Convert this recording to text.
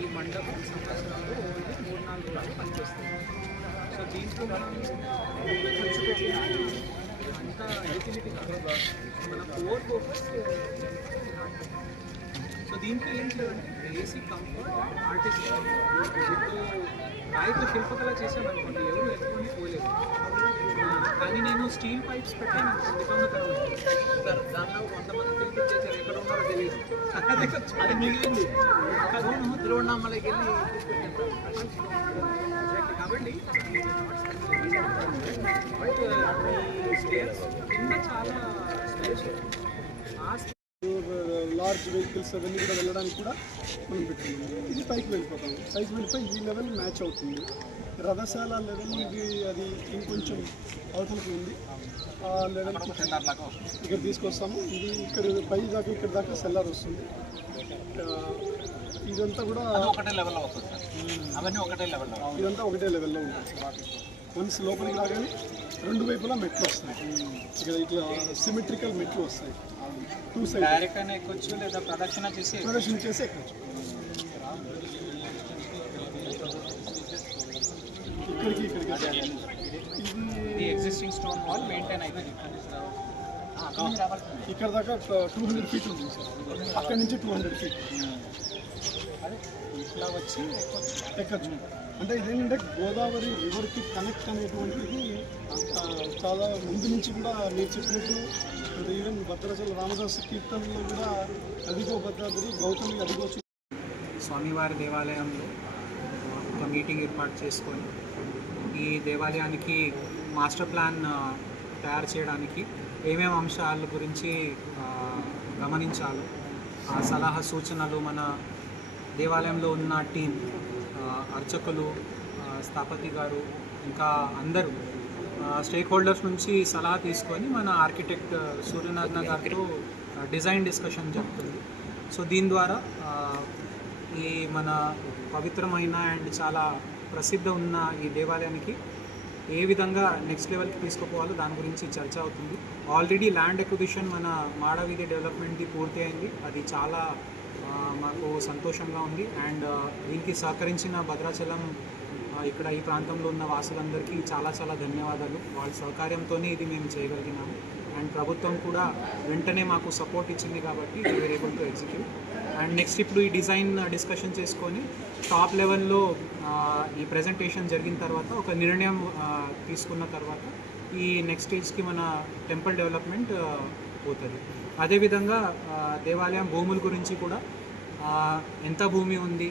ఈ మండపం సంవత్సరంలో ఓన్లీ 3-4 రోజులు పనిచేస్తుంది. సో దీంట్లో మనం ఖర్చు పెట్టిన అంతా యూటిలిటీ కాదు, మన కోర్ ఫోకస్. సో దీంట్లో ఏంటి అంటే బేసిక్ కంఫర్ట్, ఆర్టిస్ట్. ఇప్పుడు రాయితో శిల్పకళ చేసామనుకోండి ఎవరు ఎత్తుకొని పోలేదు. కానీ నేను స్టీల్ పైప్స్ పెట్టాను అనుకోండి దొంగతనం దాంట్లో కొంతమంది తెలిపి చేశారు, ఎక్కడ ఉన్నారో తెలియదు, అది మిగిలింది తిరువண்ணామలకి వెళ్ళి కాబట్టి స్టేర్స్ కింద చాలా స్పేస్. లార్జ్ వెహికల్స్ అవన్నీ కూడా వెళ్ళడానికి కూడా మనం పెట్టుకున్నాం. ఇది పైకి వెళ్ళిపోతాం, పైకి వెళ్ళిపోయి ఈ లెవెల్ మ్యాచ్ అవుతుంది. రథశాల లెవెల్ ఇది, అది ఇంకొంచెం అవతలకి ఉంది. ఆ లెవెల్ ఇక్కడ తీసుకొస్తాము. ఇది ఇక్కడ పై దాకా ఇక్కడ దాకా సెల్లార్ వస్తుంది. ఇదంతా కూడా ఒకటే లెవెల్లో వస్తుంది సార్. అవన్నీ ఒకటే లెవెల్లో, ఇదంతా ఒకటే లెవెల్లో ఉంటుంది. వన్స్ లోపలికి రాగానే రెండు వైపులా మెట్లు వస్తాయి. ఇక్కడ ఇట్లా సిమెట్రికల్ మెట్లు వస్తాయి. టూ సైడ్ డైరెక్ట్ అయినా ఎక్కొచ్చు, లేదా ప్రదక్షిణ చేసి ఎక్కొచ్చు. ఇక్కడికి ఇది ఎగ్జిస్టింగ్ స్టోన్ వాల్ మెయింటైన్ అయిపోయింది. ఇక్కడ దాకా 200 ఫీట్ ఉంటుంది సార్. అక్కడి నుంచి 200 ఫీట్ అదే ఇట్లా వచ్చి ఎక్కచ్చు. అంటే ఇదేంటంటే గోదావరి రివర్కి కనెక్ట్ అనేటువంటిది చాలా ముందు నుంచి కూడా మీరు చెప్పినట్టు, అంటే ఈవెన్ భద్రాచల రామదాస్ కీర్తనలో కూడా అదిగో భద్రాద్రి గౌతమి అదిగో. స్వామివారి దేవాలయంలో ఒక మీటింగ్ ఏర్పాటు చేసుకొని ఈ దేవాలయానికి మాస్టర్ ప్లాన్ తయారు చేయడానికి ఏమేమి అంశాల గురించి గమనించాలో ఆ సలహా సూచనలు మన దేవాలయంలో ఉన్న టీం, అర్చకులు, స్థాపతి గారు, ఇంకా అందరూ స్టేక్ హోల్డర్స్ నుంచి సలహా తీసుకొని మన ఆర్కిటెక్ట్ సూర్యనారాయణ గారితో డిజైన్ డిస్కషన్ జరుగుతుంది. సో దీని ద్వారా ఈ మన పవిత్రమైన అండ్ చాలా ప్రసిద్ధ ఉన్న ఈ దేవాలయానికి ఏ విధంగా నెక్స్ట్ లెవెల్కి తీసుకుపోవాలో దాని గురించి చర్చ అవుతుంది. ఆల్రెడీ ల్యాండ్ ఎక్విజిషన్ మన మాడవీధి డెవలప్మెంట్ది పూర్తి అయింది. అది చాలా మాకు సంతోషంగా ఉంది. అండ్ దీనికి సహకరించిన భద్రాచలం ఇక్కడ ఈ ప్రాంతంలో ఉన్న వాసులందరికీ చాలా చాలా ధన్యవాదాలు. వాళ్ళ సహకార్యంతోనే ఇది మేము చేయగలిగినాము. అండ్ ప్రభుత్వం కూడా వెంటనే మాకు సపోర్ట్ ఇచ్చింది కాబట్టి we are able to execute. And next ఇప్పుడు ఈ డిజైన్ డిస్కషన్ చేసుకొని టాప్ లెవెల్లో ఈ ప్రజెంటేషన్ జరిగిన తర్వాత ఒక నిర్ణయం తీసుకున్న తర్వాత ఈ నెక్స్ట్ స్టేజ్కి మన టెంపుల్ డెవలప్మెంట్ పోతుంది. అదేవిధంగా దేవాలయం భూముల గురించి కూడా ఎంత భూమి ఉంది,